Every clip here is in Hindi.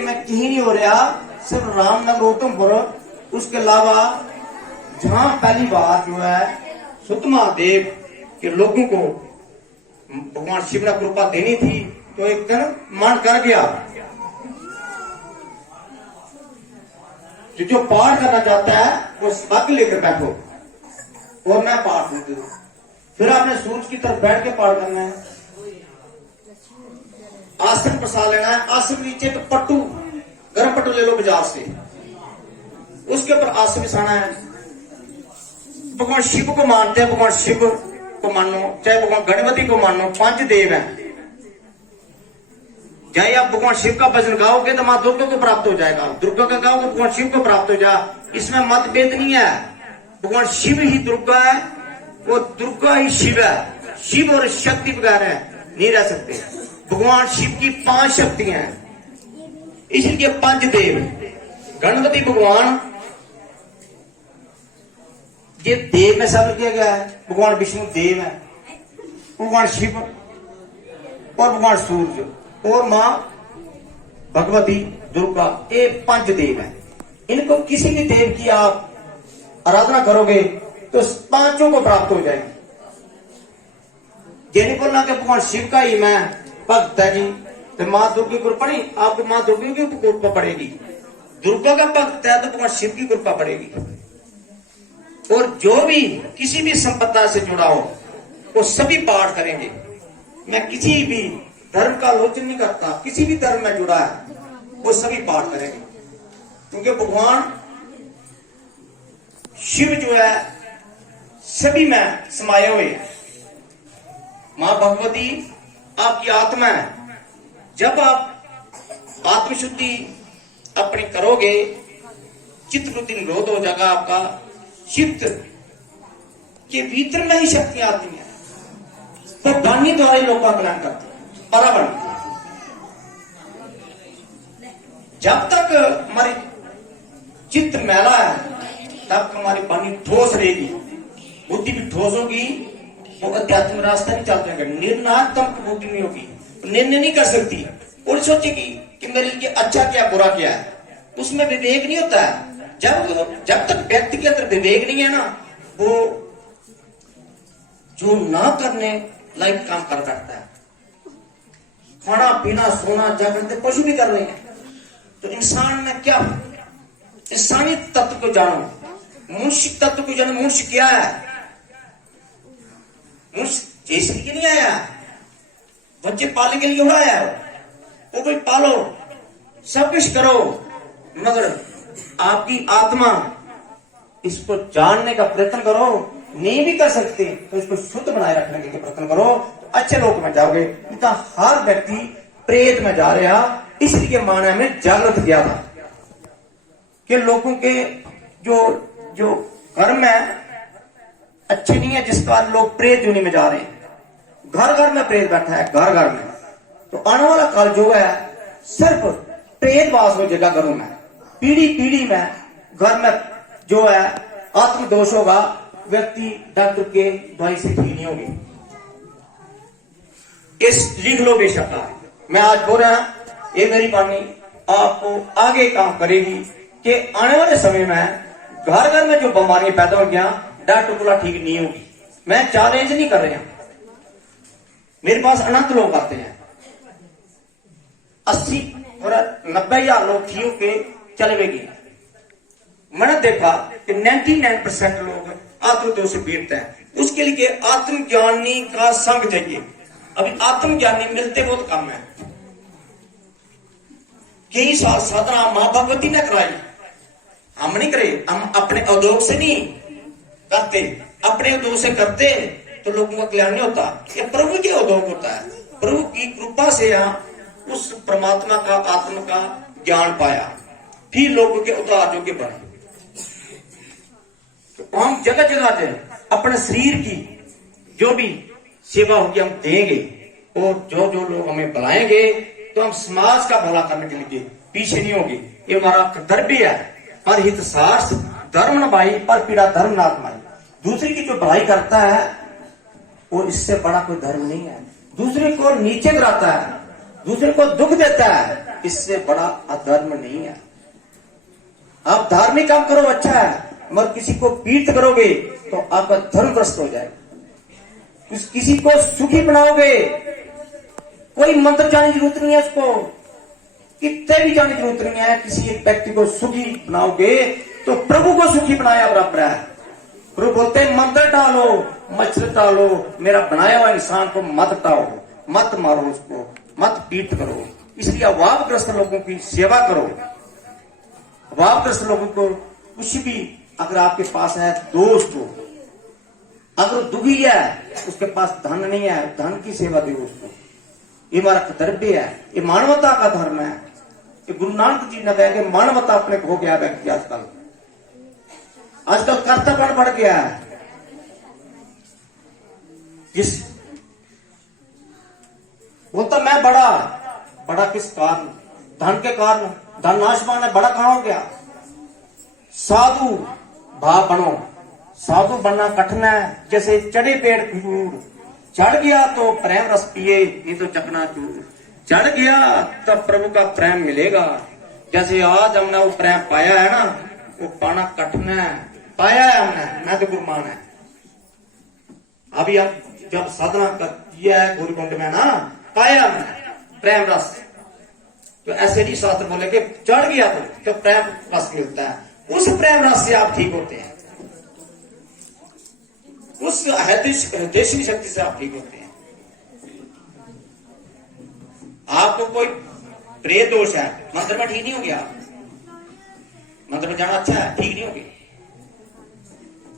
राज्य में कहीं नहीं हो रहा, सिर्फ रामनगर गौतमपुर। उसके अलावा जहां पहली बार जो है सुत महादेव के लोगों को भगवान शिव ने कृपा देनी थी, तो एक दिन मन कर गया कि जो पाठ करना चाहता है वो स्पक लेकर बैठो और मैं पाठ देती हूँ। फिर आपने सूरज की तरफ बैठ के पाठ करना है, आसन प्रसाद लेना है। आसन नीचे तो पट्टू, गर्म पट्टू ले लो बाजार से, उसके ऊपर आसन बिछाना है। भगवान शिव को मानते हैं, भगवान शिव को मानो, चाहे भगवान गणपति को मानो, 5 देव हैं। चाहे आप भगवान शिव का भजन गाओगे तो मां दुर्गा को प्राप्त हो जाएगा, दुर्गा का गाओगे तो भगवान शिव को प्राप्त हो जाए। इसमें मतभेद नहीं है, भगवान शिव ही दुर्गा है, वो दुर्गा ही शिव है। शिव और शक्ति बगैर नहीं रह सकते। भगवान शिव की 5 शक्तियां हैं, इसलिए 5 देव। गणपति भगवान ये देव में शामिल किया गया है। भगवान विष्णु देव है, भगवान शिव और भगवान सूर्य और मां भगवती दुर्गा, ये 5 देव हैं। इनको किसी भी देव की आप आराधना करोगे तो 5 को प्राप्त हो जाएगी। ये नहीं बोलना कि भगवान शिव का ही मैं भक्त है जी, तो मां दुर्गा की कृपा नहीं, आपको मां दुर्गा की कृपा पड़ेगी। दुर्गा का भक्त है तो भगवान शिव की कृपा पड़ेगी। और जो भी किसी भी संपदा से जुड़ा हो वो सभी पाठ करेंगे। मैं किसी भी धर्म का आलोचन नहीं करता, किसी भी धर्म में जुड़ा है वो सभी पाठ करेंगे, क्योंकि भगवान शिव जो है सभी में समाये हुए हैं। मां भगवती आपकी आत्मा है। जब आप आत्मशुद्धि अपनी करोगे, चित्त बुद्धि निरोध हो जाएगा आपका। चित्त के भीतर में ही शक्ति आती है, तो वाणी द्वारा ही लोग का कल्याण करते हैं। परावण जब तक हमारी चित्त मैला है तब तक हमारी वाणी ठोस रहेगी, बुद्धि भी ठोस होगी, वो अध्यात्म रास्ता नहीं चल पाएगा। निर्णयात्मक बुद्धि नहीं होगी, निर्णय नहीं कर सकती और सोचेगी कि मेरे लिए अच्छा क्या बुरा क्या है, उसमें विवेक नहीं होता है। जब तक व्यक्ति के अंदर विवेक नहीं है ना, वो जो ना करने लायक काम कर सकता है। खाना पीना सोना जागृत पशु भी कर रहे हैं, तो इंसान में क्या, इंसानी तत्व को जानो, मनुष्य तत्व को जानो। मनुष्य क्या है? मनुष्य इसलिए नहीं आया, बच्चे पालने के लिए हो आया, वो कोई पालो, सब कुछ करो, मगर आपकी आत्मा इसको जानने का प्रयत्न करो। नहीं भी कर सकते तो इसको शुद्ध बनाए रखने के प्रयत्न करो, तो अच्छे लोक में जाओगे। इतना हर व्यक्ति प्रेत में जा रहा, इसलिए माना में जागृत किया था कि लोगों के जो कर्म है अच्छे नहीं है, जिस कारण लोग प्रेत योनि में जा रहे हैं। घर घर में प्रेत बैठा है, घर घर में। तो आने वाला काल जो है सिर्फ प्रेत वास हो जाएगा घरों में, पीढ़ी पीढ़ी में घर में जो है आत्मदोष होगा, व्यक्ति डॉक्टर के दवाई से ठीक नहीं होगी। इस लिख लो बेशक, मैं आज बोल रहा हूं, ये मेरी वाणी आपको आगे काम करेगी कि आने वाले समय में घर घर में जो बीमारियां पैदा हो गया, डॉक्टर बोला ठीक नहीं होगी। मैं चैलेंज नहीं कर रहा, मेरे पास अनंत लोग आते हैं, 80 और 90,000 लोग ठीक होके चले गए। मैंने देखा कि 99% लोग आत्मदोष से पीड़ित हैं। उसके लिए आत्मज्ञानी का संग चाहिए। अभी आत्मज्ञानी मिलते बहुत कम है। कई साल साधना मां भगवती ने कराई, हम नहीं करे। हम अपने उद्योग से नहीं करते, अपने उद्योग से करते तो लोगों का कल्याण नहीं होता। ये प्रभु के उद्योग होता है। प्रभु की कृपा से उस परमात्मा का आत्मा का ज्ञान पाया, फिर लोगों के उद्धार योग्य बने। तो हम जगह जगह से अपने शरीर की जो भी सेवा होगी हम देंगे, और जो जो लोग हमें बुलाएंगे तो हम समाज का भला करने के लिए पीछे नहीं होंगे। ये हमारा कर्तव्य है। पर हित सार्थ धर्म न भाई, पर पीड़ा धर्म ना आत्माई। दूसरे की जो भलाई करता है वो इससे बड़ा कोई धर्म नहीं है। दूसरे को नीचे गिराता है दूसरे को दुख देता है, इससे बड़ा अधर्म नहीं है। आप धार्मिक काम करो अच्छा है, मगर किसी को पीड़ित करोगे तो आपका धर्म भ्रष्ट हो जाएगा। किसी को सुखी बनाओगे, कोई मंत्र जाने की जरूरत नहीं है, उसको कितने भी जाने की जरूरत नहीं है। किसी एक व्यक्ति को सुखी बनाओगे तो प्रभु को सुखी बनाया बराबर है। प्रभु बोलते हैं मंत्र डालो, मच्छर डालो, मेरा बनाया हुआ इंसान को मत डालो, मत मारो, उसको मत पीट करो। इसलिए अभावग्रस्त लोगों की सेवा करो। अभावग्रस्त लोगों को कुछ भी अगर आपके पास है, दोस्त हो, अगर दुखी है, उसके पास धन नहीं है, धन की सेवा दो उसको। ये हमारा कर्तव्य है, ये मानवता का धर्म है। ये गुरु नानक जी ने कहा कि मानवता अपने खो गया व्यक्ति आजकल कर्तव्य बढ़ गया है। जिस बोलता मैं बड़ा किस कारण? धन के कारण। धन नाशवान है, बड़ा कहां हो गया? साधु भाव बनो। साधु बनना कठिन है, जैसे चढ़े पेड़ खजूर, चढ़ गया तो प्रेम रस पिए, नहीं तो चकनाचूर। चढ़ गया तब प्रभु का प्रेम मिलेगा। जैसे आज हमने वो प्रेम पाया है ना, वो पाना कठिन है। पाया है हमने, मैं तो गुरमान है। अभी हम जब साधना किया है गुरुकुंड में ना, पाया हमने प्रेम रस। तो ऐसे नहीं शास्त्र बोले कि चढ़ गया तो प्रेम रस मिलता है। उस प्रेम रस से आप ठीक होते हैं, उस हृदय शक्ति से आप ठीक होते हैं। आपको कोई प्रेत दोष है, मंदिर में ठीक नहीं हो गया, मंदिर में जाना अच्छा है, ठीक नहीं हो गया।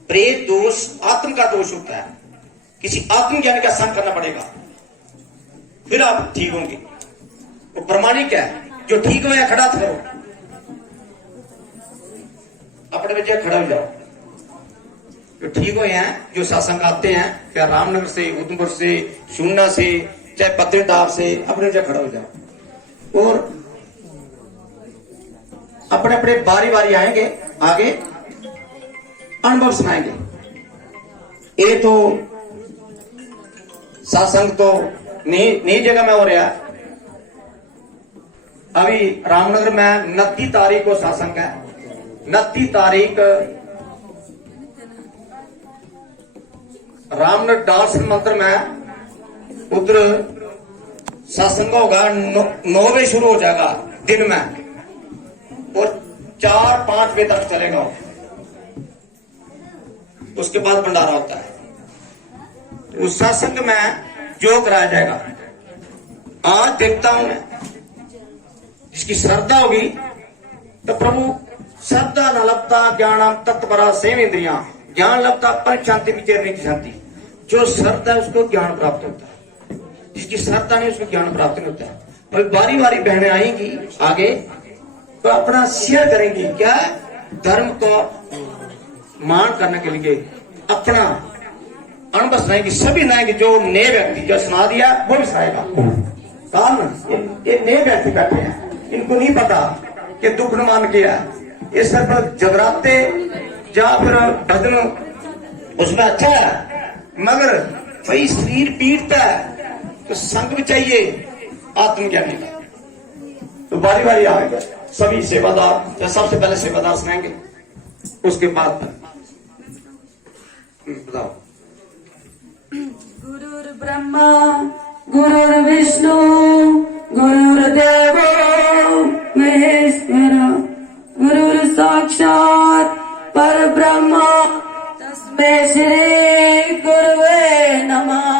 प्रेत दोष आत्म का दोष होता है, किसी आत्मज्ञानी का संग करना पड़ेगा, फिर आप ठीक होंगे। वो प्रमाणिक है। जो ठीक हो या खड़ा करो, अपने बच्चे खड़ा हो जाओ। जो ठीक हो हैं, जो सत्संग आते हैं, क्या रामनगर से, उधमपुर से, शून्ना से, चाहे पत्नीटॉप से, अपने जगह खड़ा हो जाओ और अपने अपने बारी बारी आएंगे, आगे अनुभव सुनाएंगे। ये तो सत्संग तो नई जगह में हो रहा है। अभी रामनगर में 29 तारीख को सत्संग है। 29 तारीख रामनगर डांस मंत्र में उधर सत्संग होगा। 9 बजे शुरू हो जाएगा दिन में और 4-5 बजे तक चलेगा। उसके बाद भंडारा होता है। उस सत्संग में जो कराया जाएगा, आज देखता हूं मैं, जिसकी श्रद्धा होगी तो प्रभु श्रद्धा न लभता ज्ञानम तत्परा सेव इंद्रिया, ज्ञान लभता पर शांति विचरने की शांति। जो श्रद्धा है उसको ज्ञान प्राप्त होता है, जिसकी श्रद्धा नहीं उसको ज्ञान प्राप्त नहीं होता है। और बारी बारी बहनें आएंगी आगे तो अपना शेयर करेंगी, क्या धर्म को मान करने के लिए अपना अनुभव सुनाएंगे। सभी सुनाएंगे, जो नए व्यक्ति जो सुना दिया वो भी सुनाएगा। ये नए व्यक्ति बैठे हैं, इनको नहीं पता कि दुख न मान किया। ये सर पर जगराते या फिर भजन उसमें अच्छा है, मगर भाई शरीर पीड़ता है तो संग भी चाहिए आत्मज्ञानी का। तो बारी बारी आएगा सभी सेवादार, या सबसे पहले सेवादार सुनाएंगे, उसके बाद बताओ। गुरुर् ब्रह्मा गुरुर्विष्णु गुरुर्देवो महेश्वर गुरुर् साक्षात् परब्रह्म तस्मै श्री गुरुवे नमः।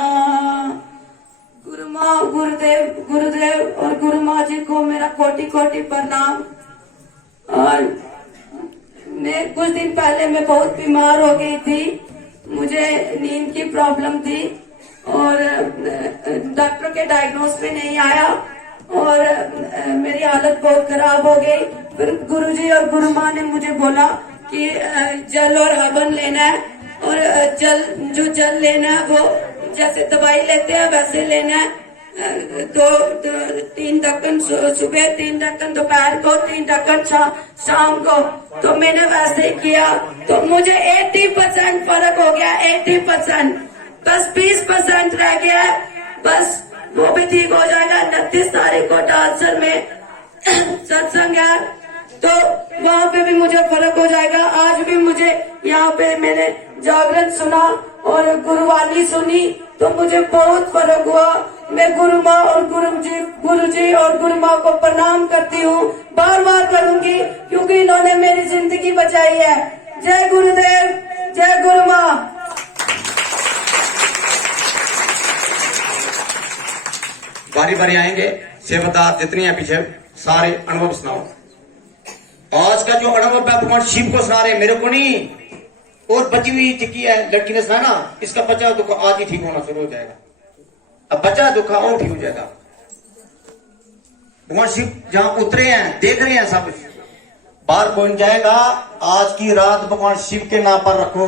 गुरुदेव और गुरु माँ जी को मेरा कोटि कोटि प्रणाम। और मैं कुछ दिन पहले मैं बहुत बीमार हो गई थी, मुझे नींद की प्रॉब्लम थी और डॉक्टर के डायग्नोस पे नहीं आया और मेरी हालत बहुत खराब हो गई। फिर गुरुजी और गुरु माँ ने मुझे बोला कि जल और हवन लेना है और जल लेना है वो जैसे दवाई लेते हैं वैसे लेना है। 3 ढक्कन सुबह, 3 ढक्कन दोपहर को, 3 ढक्कन शाम को। तो मैंने वैसे ही किया तो मुझे 80% फर्क हो गया। 80%, बस 20% रह गया। बस वो भी ठीक हो जाएगा। 29 तारीख को डालसर में सत्संग है, तो वहाँ पे भी मुझे फर्क हो जाएगा। आज भी मुझे यहाँ पे मैंने जागरण सुना और गुरुवाणी सुनी, तो मुझे बहुत फर्क हुआ। मैं गुरु माँ और गुरु जी और गुरु माँ को प्रणाम करती हूँ, बार बार करूंगी, क्योंकि इन्होंने मेरी जिंदगी बचाई है। जय गुरुदेव, जय गुरु माँ। बारी बारी आएंगे सेवादार जितनी है पीछे, सारे अनुभव सुनाओ। आज का जो अनुभव है भगवान शिव को सुना रहे, मेरे को नहीं। और बची हुई चिक्की है लड़की ने सुना ना, इसका बचा दुख आज ही ठीक होना शुरू हो जाएगा। अब बचा दुख और ठीक हो जाएगा। भगवान शिव जहां उतरे हैं, देख रहे हैं सब, बाहर कौन जाएगा। आज की रात भगवान शिव के नाम पर रखो,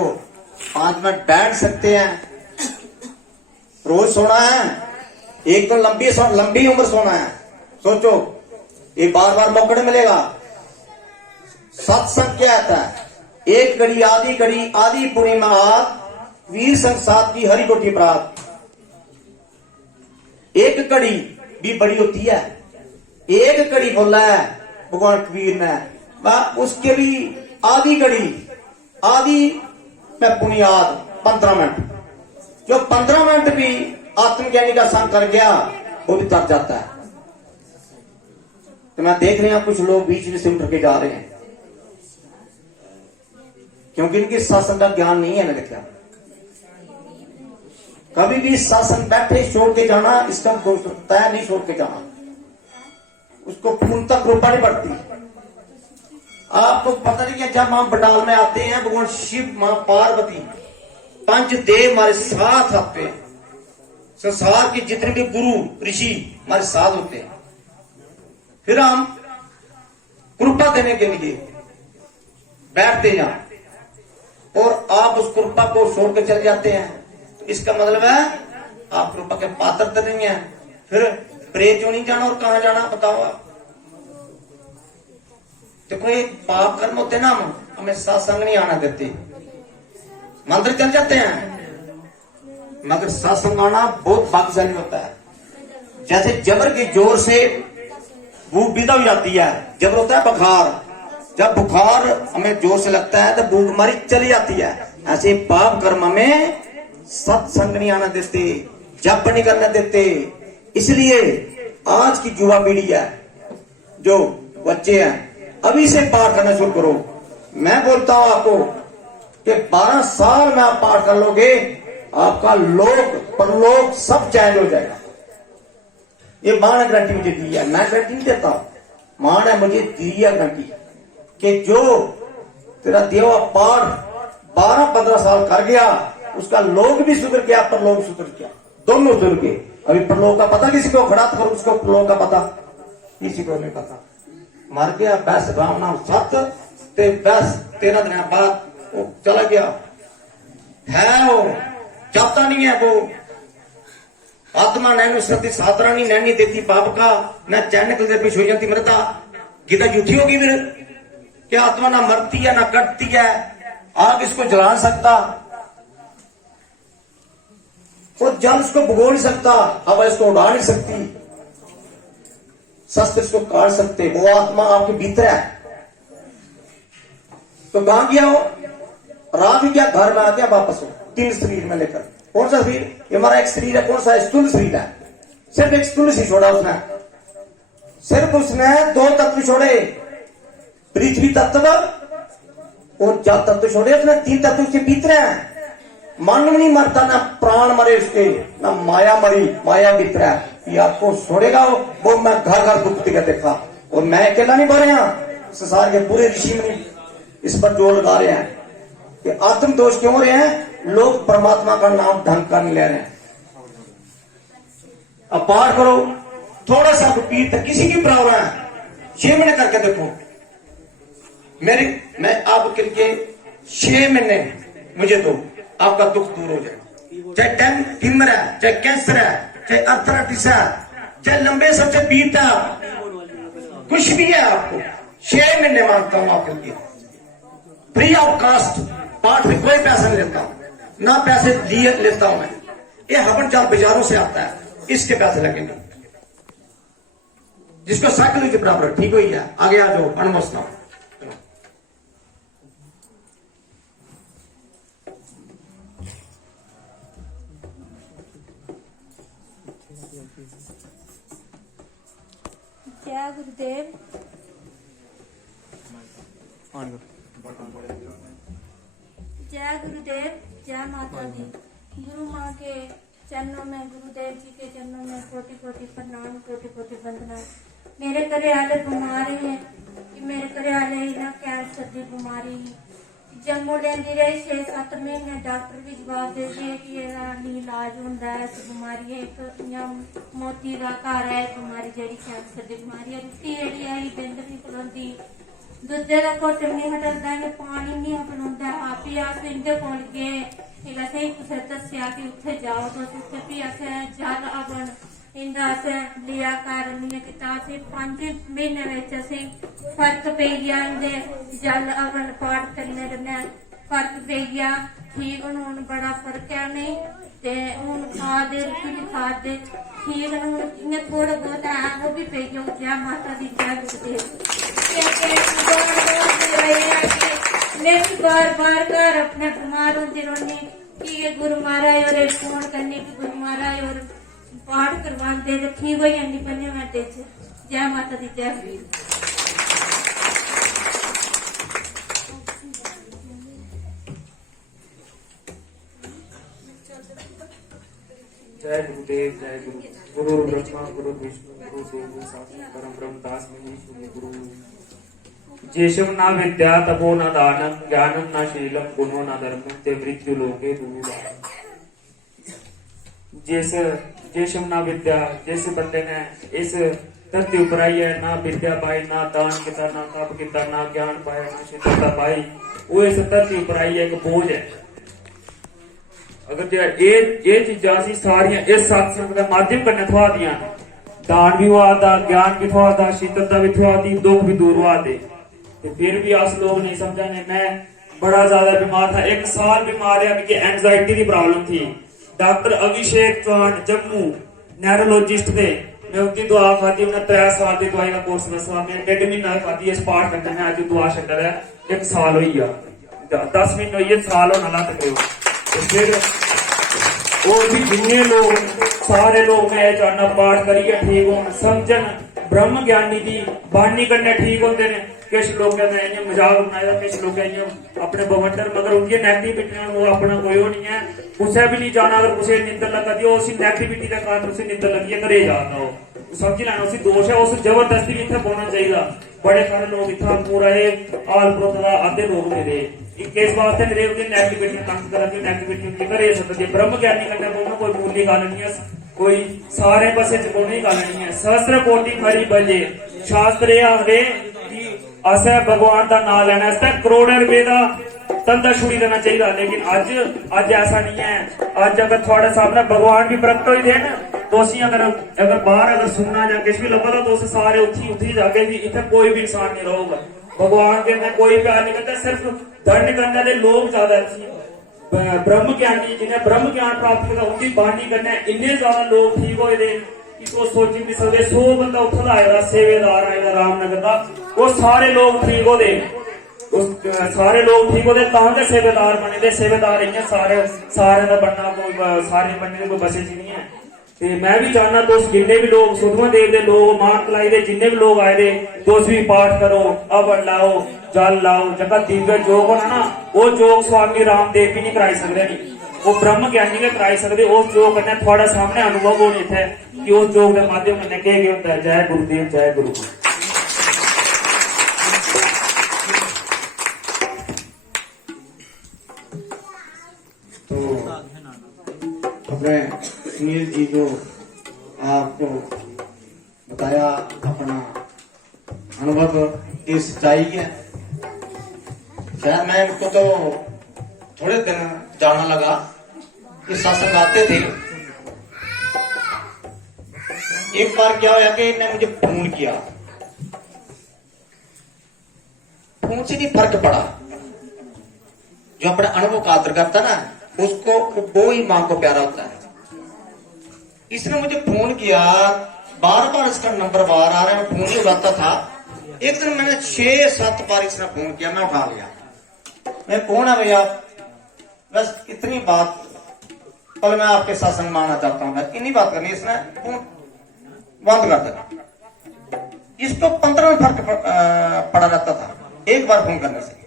5 मिनट बैठ सकते हैं। रोज सोना है, एक तो लंबी उम्र सोना है। सोचो, ये बार बार मौका नहीं मिलेगा। सत्संग क्या आता है? एक घड़ी आदि पूर्णिमा वीर संग साथ की हरि कोटि प्रात। एक कड़ी भी बड़ी होती है। एक कड़ी बोला है भगवान कबीर ने, उसके भी आधी में पुनियाद 15 मिनट। जो 15 मिनट भी आत्मज्ञानी का संग कर गया, वो भी तक जाता है। तो मैं देख रहे हैं कुछ लोग बीच में से उठ के जा रहे हैं, क्योंकि इनके शासन का ज्ञान नहीं है। मैंने क्या कभी भी शासन बैठे छोड़ के जाना, इसका तय नहीं छोड़ के जाना, उसको पूर्णता कृपा नहीं बढ़ती। आपको पता नहीं है, जब हम बटाल में आते हैं, भगवान शिव, मां पार्वती, 5 देव हमारे साथ आते हैं। संसार के जितने भी गुरु ऋषि हमारे साथ होते हैं। फिर हम कृपा देने के लिए बैठते हैं और आप उस कृपा को छोड़ के चले जाते हैं, तो इसका मतलब है आप कृपा के पात्र तो नहीं है। फिर प्रेत क्यों नहीं जाना और कहां जाना बताओ आप। तो कोई पाप कर्म होते ना, हमें सत्संग नहीं आना देते, मंदिर चल जाते हैं, मगर सत्संग आना बहुत भाग्यशाली होता है। जैसे जबर के जोर से भूख विदा हो जाती है, जबर होता है बुखार, जब बुखार हमें जोर से लगता है तो भूख हमारी चली जाती है। ऐसे पाप कर्म में सत्संग नहीं आना देते, जप नहीं करने देते। इसलिए आज की युवा पीढ़ी है, जो बच्चे हैं, अभी से पाठ करना शुरू करो। मैं बोलता हूं आपको कि 12 साल में आप पाठ कर लोगे, आपका लोक परलोक सब चेंज हो जाएगा। ये मां ने गारंटी मुझे दी है, मैं गारंटी नहीं देता, मां ने मुझे दी है गारंटी कि जो तेरा देवा पाठ 12-15 साल कर गया, उसका लोग भी सुधर गया, परलोक सुधर गया, दोनों सुधर गए। अभी परलोक का पता किसी को, खड़ा करो उसको, परलोक का पता किसी को नहीं पता। मर गया बस राम नाम सत, ते बस 13 दिन बाद वो चला गया है, वो जाता नहीं है। वो आत्मा नैनु सती सातरानी नैनी देती पाप का, न चैन निकलते पिछ हो जाती मृता। गीता झूठी होगी फिर? क्या आत्मा ना मरती है ना कटती है, आग इसको जला सकता, और जल इसको भुगो नहीं सकता, हवा इसको उड़ा नहीं सकती, शस्त्र इसको काट सकते। वो आत्मा आपके भीतर है। तो कहां गया वो? रात गया, घर में आ गया वापस हो, 3 शरीर में लेकर। कौन सा शरीर? ये हमारा एक शरीर है, कौन सा? स्थूल शरीर है। सिर्फ एक स्थूल से छोड़ा उसने, सिर्फ उसने 2 तत्व छोड़े, पृथ्वी तत्व और जल तत्व छोड़े उसने। 3 तत्व उसके भीतर है। मन नहीं मरता, ना प्राण मरे उसके, ना माया मरी, माया भीतर है। ये आपको छोड़ेगा वो मैं घर घर दुख देखा। और मैं अकेला नहीं बोल रहा, संसार के पूरे ऋषि मुनि इस पर जोर लगा रहे हैं कि आत्म दोष क्यों हो रहे हैं, लोग परमात्मा का नाम ढंग कर नहीं ले रहे हैं। अब पाठ करो, थोड़ा सा पीठ, किसी की प्रॉब्लम है 6 महीने करके देखो। मैं आपके लिए 6 महीने मुझे दो, आपका दुख दूर हो जाएगा। चाहे ट्यूमर है, चाहे कैंसर है, चाहे अर्थराइटिस है, चाहे लंबे सबसे पीठ है, कुछ भी है, आपको 6 महीने मांगता हूं आपके लिए, फ्री ऑफ कास्ट। पाठ में कोई पैसा नहीं लेता हूं, ना पैसे लिए लेता हूं मैं। ये हवन चाल बाजारों से आता है, इसके पैसे लगेंगे। जिसको साइकिल के बराबर ठीक हुई है, आगे आ जाओ, अनुभव सुनाओ। जय गुरुदेव। जय गुरुदेव, जय माता दी। गुरु माँ के चरणों में, गुरुदेव जी के चरणों में कोटि कोटि प्रणाम, कोटि कोटि वंदना। मेरे घरे आले बीमारी है कि मेरे घरे आले ना कैंसर की बीमारी है। जम्मू लेंदी रही 6-7 महीने, डॉक्टर भी जवाब दे दिए कि ਇਹਦਾ नहीं इलाज होंदा है। इस बीमारी है एक इयां मोती का घर है बीमारी जेडी कैंसर की बीमारी है। रुट्टी जेडी आई बिंद नहीं खलोंदी, दुद्धे का घुट नहीं हटलदा, इन्हें पानी नहीं पिलांदा। आप ही अस इंदे कोल गए, असें कुसै दस्सेआ कि उत्थे जाओ तुस, उत्थे भी असें जल अवन इंदा असें लिया घर नहीं कीता। असें 5 महीने विच असें फर्क पे गया, इंदे जल अवन पाठ करने कन्नै फर्क पे गया। ठीक हुन बड़ा फर्क है नहीं ते हुन खा दे, रुट्टी भी खा दे ठीक है। हुन इयां थोड़ा बहुत है वो भी पे गया। जय माता दी, जय गुरुदेव। मैं भी बार बार घर अपने बीमार होती रहनी कि गुरु महाराज और फोन करनी कि गुरु महाराज और पाठ करवाते तो ठीक हो जाती 5 मिनट। जय माता दी, जय गुरु। जय गुरुदेव, जय गुरु। गुरु ब्रह्मा गुरु विष्णु गुरु देव साक्षात् परम ब्रह्म दास महेश्वरी गुरु। जेशम न विद्या तपो न दानम, ज्ञानम न शीलम, गुणो न धर्मम, ते मृत्यु लोके दुर्लभम। जेशम न विद्या, जिस बंदे ने इस धरती उपर आई है ना विद्या पाई, ना दान किता, ना तप किता, ना ज्ञान पाया, ना शीलता पाई, वो इस धरती उपर आई है एक बोझ है। अगर ये चीजा असी सारिया इस सत्संग के माध्यम कन्नै थवा दियां, दान भी हुआ दा, ज्ञान भी थवा दा, शीतलता भी थवा दी, दुख भी दूर हुआ दे, तो फिर भी अस लोग नहीं समझने। मैं बड़ा ज्यादा बीमार था, 1 साल बीमार है, मुझे एंजाइटी की प्रॉब्लम थी। डॉक्टर अभिषेक चौहान जम्मू न्यूरोलॉजिस्ट थे, मैं उनकी दुआ खाती, उन्हें 3 साल की दवाई का कोर्स दसा, मैं 1.5 महीना खाती इस पाठ करने में, अज दुआ शक्कर है 1 साल हुई है, 10 महीने हुई है, साल होना लग गए। फिर और भी जिन्ने लोग सारे लोग मैं चाहना पाठ करिए ठीक हो, समझन ब्रह्म ज्ञानी की बाणी करने ठीक होते ने। किस लोग मजाक बनाया, किस लोग अपने बवंडर, मगर उनकी नेगेटिविटी वो अपना कोई वो नहीं है। कुछ भी नहीं जाना, अगर कुछ निंदर लगा दी उसी नेगेटिविटी का कारण उसे निंदर लगी है, घरे जाता हो समझ लेना उसी दोष है, उस जबरदस्ती भी इतना बोलना चाहिए। बड़े सारे लोग इतना पूरा है आल प्रोत आधे लोग मेरे इस वास्ते मेरे नेगेटिविटी तंग करती, नेगेटिविटी करे सकती। ब्रह्म ज्ञानी करने बोलना कोई मूल्य गल नहीं है, कोई सारे पासे बोलने गल नहीं है। सहस्त्र कोटि खरी बजे, शास्त्र आखदे कि असें भगवान का नाम लेना इससे करोड़ों रुपए का धंधा छुड़ी देना चाहिए, लेकिन अज ऐसा नहीं है। अज अगर थोड़े सामने भगवान भी प्रकट हो थे ना, तो असी अगर बाहर अगर सुनना या कुछ भी लगा तो सारे उठी जाके भी इतने कोई भी इंसान नहीं रहेगा। भगवान के अंदर कोई प्यार नहीं करता, सिर्फ धर्म करने वाले लोग ज्यादा अच्छे। ब्रह्म ज्ञानी जिन्हें ब्रह्म ज्ञान प्राप्त किया उनकी बाणी करने इन्ने ज्यादा लोग ठीक हो कि तो सोच नहीं सकते। 100 बंदा उठा आएगा, सेवेदार आएगा रामनगर का, वो सारे लोग ठीक हो सारे लोग ठीक होते तां सेवेदार बने दे। सेवेदार इ'यां सारे का बनना कोई सारे बनने की कोई बसे च नहीं है। ते मैं भी चाहना तुस जिन्ने भी लोग सुधमा देव दे लोग मान तलाई दे जिन्ने भी लोग आए दे तुस भी पाठ करो, अवन लाओ, जल लाओ। जगह दिव्य जोग होना ना, वो जोग स्वामी रामदेव भी नहीं कराई सकते, नहीं वो ब्रह्म ज्ञानी के कराई सकते। उस जोग कन्नै थोड़ा सामने अनुभव होने इत्थे कि उस जोग के माध्यम कन्नै केह् होंदा है। जय गुरुदेव, जय गुरु। तो अपने सुनील जी जो आपको बताया अपना अनुभव की सच्चाई है, शायद मैं इनको तो थोड़े दिन जाना लगा कि सत्संग आते थे। एक बार क्या हुआ कि इन्हें मुझे फोन किया, फोन से नहीं फर्क पड़ा। जो अपने अनुभव का आदर करता ना उसको वो ही मां को प्यारा होता है। इसने मुझे फोन किया, बार बार इसका नंबर बार आ रहा है, फोन ही उठाता था। एक दिन मैंने 6-7 बार इसने फोन किया, मैं उठा लिया। मैं कौन है भैया, बस इतनी बात, कल मैं आपके सत्संग में आना चाहता हूँ, इतनी बात करनी। इसने फोन बंद कर दिया। इसको 15 में फर्क पड़ा रहता था एक बार फोन करने से।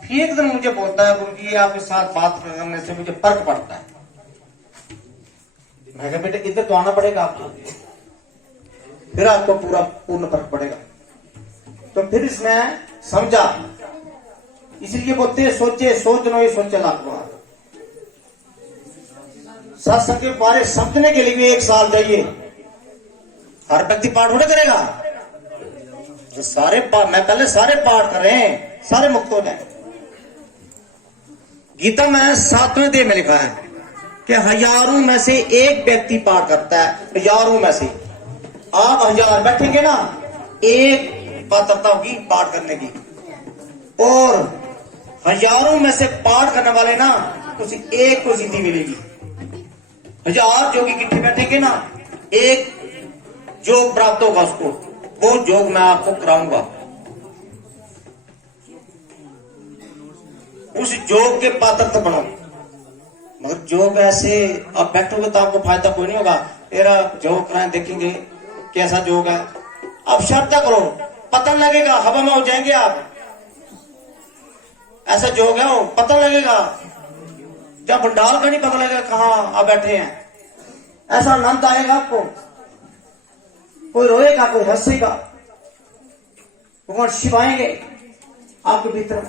फिर एक दिन मुझे बोलता है, गुरु जी आपके साथ बात करने से मुझे फर्क पड़ता है। मैं कहा बेटे इधर तो आना पड़ेगा आपको, फिर आपको पूर्ण फर्क पड़ेगा। तो फिर इसने समझा, इसलिए बोलते हैं सोचे सोच लो, ये सोचे लाख बार। सत्संग के बारे समझने के लिए 1 साल चाहिए। हर व्यक्ति पाठ थोड़ा करेगा। जो सारे पाठ, मैं पहले सारे पाठ करें, सारे मुक्त हो जाए। गीता में 7वें अध्याय में लिखा है कि हजारों में से एक व्यक्ति पाठ करता है। हजारों में से आप 1000 बैठेंगे ना, एक पात्रता होगी पाठ करने की, और हजारों में से पाठ करने वाले ना उसे एक को सिद्धि मिलेगी। 1000 जोगी इकट्ठे बैठेंगे ना, एक योग प्राप्त होगा उसको। वो योग मैं आपको कराऊंगा। उस योग के पात्र तो बनो। मगर योग ऐसे आप बैठोगे तो आपको फायदा कोई नहीं होगा। तेरा योग कराएं, देखेंगे कैसा योग है। आप श्रद्धा करो, पता लगेगा, हवा में हो जाएंगे आप। ऐसा योग है वो, पता लगेगा। जब भंडार का नहीं पता लगेगा कहाँ आप बैठे हैं। ऐसा आनंद आएगा आपको। कोई रोएगा, कोई हंसेगा, भगवान शिवाएंगे आपके भीतर।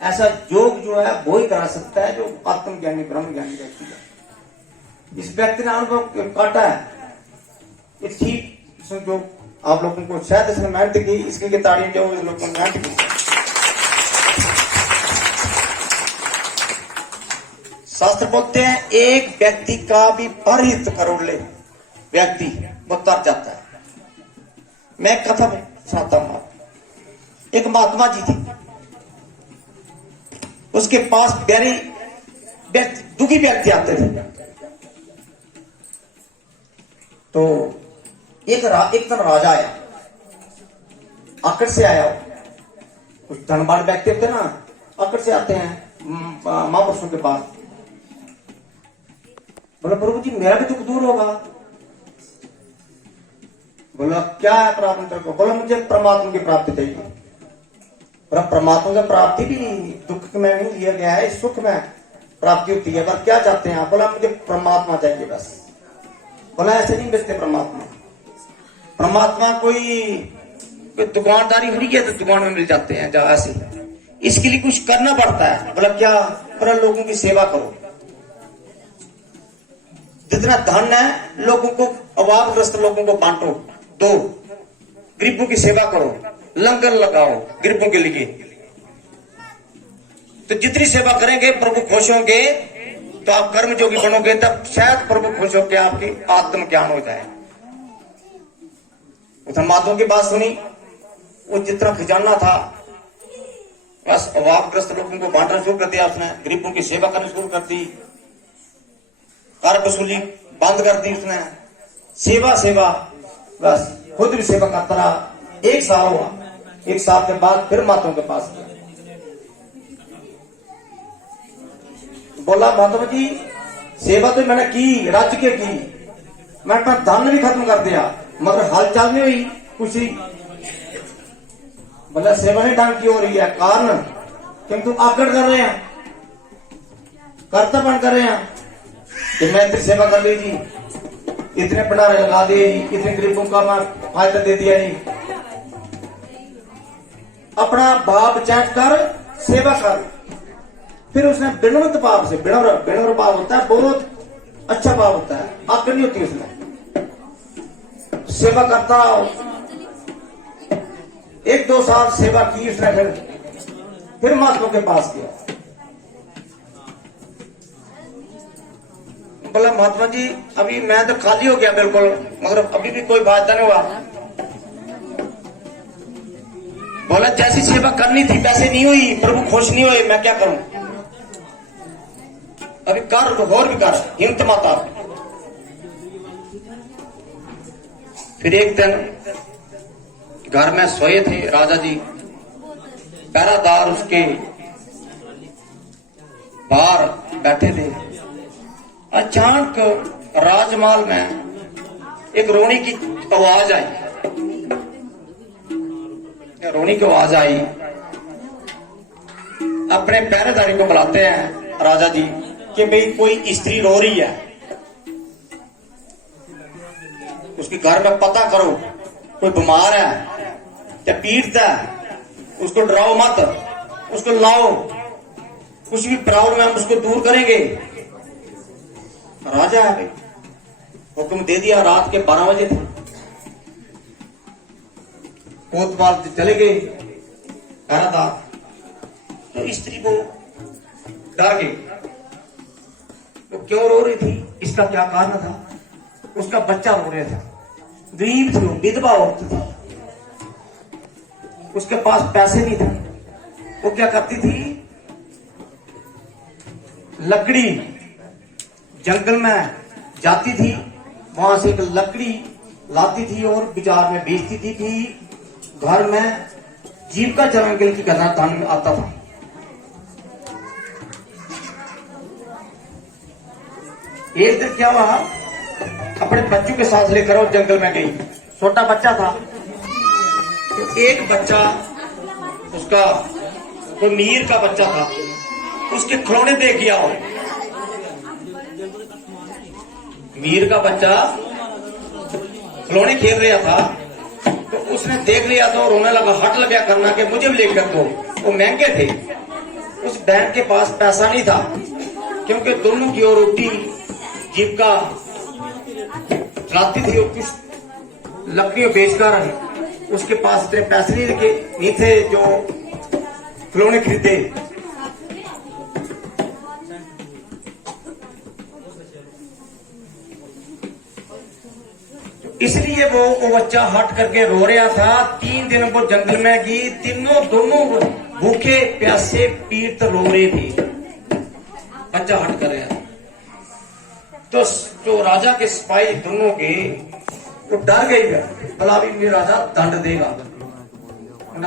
ऐसा योग जो है वो ही करा सकता है जो आत्मज्ञानी ब्रह्म ज्ञानी व्यक्ति है। इस व्यक्ति ने अनुभव काटा है। ये ठीक जो आप लोगों को शायद इसमें मेहनत की, इसके लिए तारीफ जो लोगों ने मेहनत की। शास्त्र बोलते हैं एक व्यक्ति का भी परहित करोड़ ले व्यक्ति वो तर जाता है। मैं कथा सुनाता हूं। एक महात्मा जी थी, उसके पास प्यारी दुखी व्यक्ति आते थे। तो एक दिन राजा आया, आकड़ से आया। कुछ धनवान व्यक्ति होते ना, आकड़ से आते हैं महापुरुषों के पास। बोला प्रभु जी मेरा भी दुख दूर होगा। बोला क्या है प्रॉब्लम तेरे को? बोला मुझे परमात्मा की प्राप्ति चाहिए। बोला परमात्मा की प्राप्ति भी दुख में नहीं लिया गया है, सुख में प्राप्ति होती है। पर क्या चाहते हैं आप? बोला मुझे परमात्मा चाहिए बस। बोला ऐसे नहीं बेचते परमात्मा। परमात्मा कोई दुकानदारी हो रही है तो दुकान में मिल जाते हैं जहां ऐसे। इसके लिए कुछ करना पड़ता है। बोला क्या? बोला लोगों की सेवा करो। जितना धन है लोगों को, अभावग्रस्त लोगों को बांटो, दो, गरीबों की सेवा करो, लंगर लगाओ गरीबों के लिए। तो जितनी सेवा करेंगे प्रभु खुश होंगे, तो आप कर्म जोगी बनोगे, तब शायद प्रभु खुश होकर आपकी आत्मज्ञान हो जाए। उधर महात्मा की बात सुनी, वो जितना खजाना था बस अभावग्रस्त लोगों को बांटना शुरू कर दिया उसने, गरीबों की सेवा करनी शुरू कर दी, कर वसूली बंद कर दी उसने। सेवा सेवा बस, खुद भी सेवा करता रहा। 1 साल हुआ। 1 साल के बाद फिर महात्मा के पास गया। बोला महात्मा जी सेवा तो मैंने की, राज्य के की, मैं अपना धन भी खत्म कर दिया, मगर हालचाल नहीं हुई कुछ ही। बोला सेवा नहीं ढंग की हो रही है। कारण क्योंकि तुम आकड़ कर रहे हैं, कर्तव्य कर रहे हैं कि मैं इतनी सेवा कर ली जी, इतने भंडारे लगा दिए जी, इतने गरीबों का मैं फायदा दे दिया जी। अपना भाव चेक कर, सेवा कर। फिर उसने विनम्र भाव से, विनम्र भाव होता है, बहुत अच्छा भाव होता है, आकड़ नहीं होती उसमें। सेवा करता 1-2 साल सेवा की उसने। फिर महात्मा के पास गया। बोला महात्मा जी अभी मैं तो खाली हो गया बिल्कुल, मगर अभी भी कोई फायदा नहीं हुआ। बोला जैसी सेवा करनी थी वैसे नहीं हुई, प्रभु खुश नहीं हुए, मैं क्या करूं? अभी कर और भी कर, हिम्मत मत आ। फिर एक दिन घर में सोए थे राजा जी, पहरादार उसके बाहर बैठे थे। अचानक राजमहल में एक रोने की आवाज आई। रोने की आवाज आई, अपने पहरेदारी को बुलाते हैं राजा जी कि भाई कोई स्त्री रो रही है, उसके घर में पता करो, कोई बीमार है या पीड़ित है, उसको डराओ मत, उसको लाओ, कुछ भी प्रॉब्लम है हम उसको दूर करेंगे। राजा है भाई, हुक्म दे दिया। रात के 12 बजे थे, कोतवाल चले गए पहरादार, तो स्त्री को डर गई। वो क्यों रो रही थी, इसका क्या कारण था? उसका बच्चा रो रहा था। गरीब थी, विधवा औरत थी, उसके पास पैसे नहीं थे। वो क्या करती थी, लकड़ी जंगल में जाती थी, वहां से एक लकड़ी लाती थी और बाजार में बेचती थी कि घर में जीविका चरण के लिए धन आता था। एक दिन क्या हुआ, अपने बच्चों के साथ लेकर वो जंगल में गई। छोटा बच्चा था, तो एक बच्चा उसका कोई मीर का बच्चा था, उसके खिलौने देख गया। हो मीर का बच्चा खिलौने खेल रहा था, तो उसने देख लिया तो रोने लगा, हट लगा करना कि मुझे भी लेकर दो। वो महंगे थे, उस बहन के पास पैसा नहीं था, क्योंकि दोनों की ओर रोटी जीविका चलाती थी और कुछ लकड़ियों बेचकर उसके पास इतने पैसे नहीं थे जो खिलौने खरीदे। इसलिए वो बच्चा हट करके रो रहा था। 3 दिन वो जंगल में गई, दोनों भूखे प्यासे पीड़ित रो रहे थे, बच्चा हट कर रहा। तो जो राजा के सिपाही दोनों के तो डर गई, भला भी मेरा राजा दंड देगा।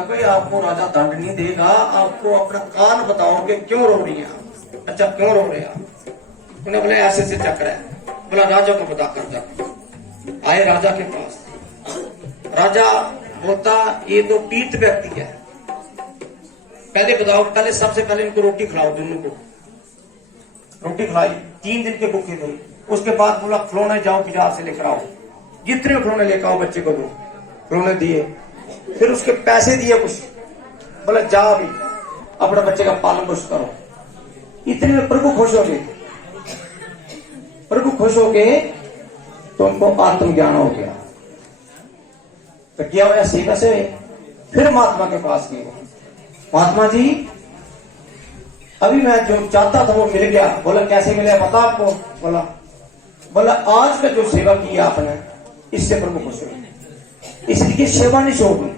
कोई आपको राजा दंड नहीं देगा, आपको अपना कारण बताओ कि क्यों रो रही है, अच्छा क्यों रो रहे हैं। उन्हें बोले ऐसे से चक्र है, बोला राजा को बता कर जा। आए राजा के पास, राजा बोलता ये तो पीड़ित व्यक्ति है, पहले बताओ, पहले सबसे पहले इनको रोटी खिलाओ। दोनों को रोटी खिलाई, 3 दिन के भूखे थे। उसके बाद बोला खिलौने जाओ बाजार से लेकर आओ, जितने खिलौने लेकर आओ बच्चे को दो। खिलौने दिए, फिर उसके पैसे दिए कुछ, बोला जाओ अभी अपने बच्चे का पालन पोषण करो। इतने में प्रभु खुश हो गए। प्रभु खुश हो गए तो उनको आत्मज्ञान हो गया। तो क्या हुआ, सीधा से फिर महात्मा के पास गए। महात्मा जी अभी मैं जो चाहता था वो मिल गया। बोला कैसे मिला बता आपको। बोला आज का जो सेवा की आपने, इससे प्रभु खुश हुए। इसलिए सेवा नहीं छोड़नी,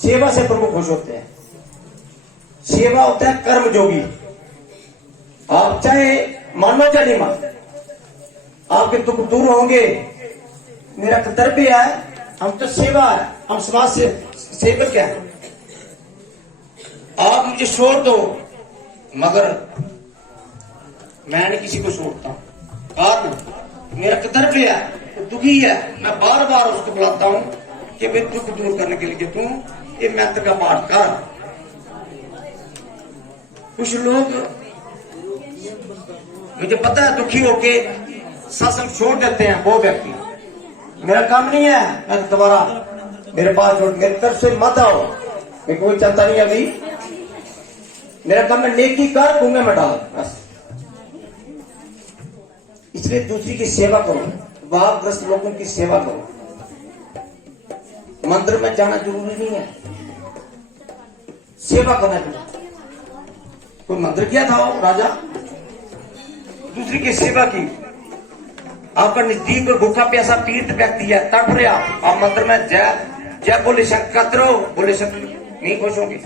सेवा से प्रभु खुश होते हैं। सेवा होता है कर्म जोगी। आप चाहे मानो या नहीं मानो, आपके दुख दूर होंगे। मेरा कर्तव्य है, हम तो सेवा है, हम समाज से सेवक है। आप मुझे छोड़ दो, मगर मैं नहीं किसी को छोड़ता। कारण मेरा कर्तव्य है, तो दुखी है, मैं बार बार उसको बुलाता हूं कि भाई दुख दूर करने के लिए तू ये मंत्र का पाठ कर। कुछ लोग मुझे पता है दुखी होके सत्संग छोड़ देते हैं। वो व्यक्ति, मेरा काम नहीं है, मैं दोबारा मेरे पास छोड़, मेरी तरफ से मत आओ, मैं कोई चाहता नहीं अभी। मेरा काम है नेकी कर, कुएं में डाल, बस। इसलिए दूसरी की सेवा करो, वाहग्रस्त लोगों की सेवा करो। मंदिर में जाना जरूरी नहीं है, सेवा करना जरूरी। कोई मंदिर किया था राजा, दूसरी की सेवा की। आपका नजदीक भूखा प्यासा पीड़ित व्यक्ति है, तड़प रहे आप मंदिर में जय जय बोले शंकर करो, बोले शंकर नहीं खुश होंगे,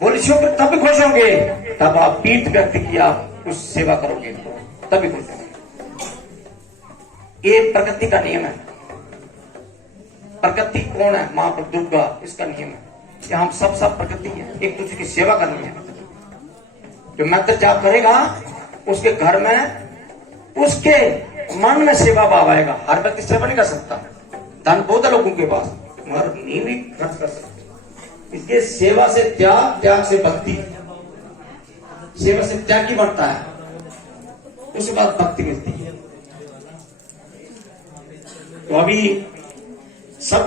बोले शंकर तब खुश होंगे, तब आप पीड़ित व्यक्ति की आप कुछ सेवा करोगे तभी खुश होंगे। ये प्रकृति का नियम है। प्रकृति कौन है? माँ दुर्गा, इसका नियम है कि हम सब प्रकृति है, एक दूसरे की सेवा करनी है। जो मंत्र जाप करेगा उसके घर में, उसके मन में सेवा भाव आएगा। हर व्यक्ति सेवा नहीं कर सकता, धन बहुत है लोगों के पास मगर नहीं भी खर्च कर सकते। इसलिए सेवा से त्याग, त्याग से भक्ति, सेवा से त्याग ही बढ़ता है, उसके बाद भक्ति मिलती है। तो अभी सब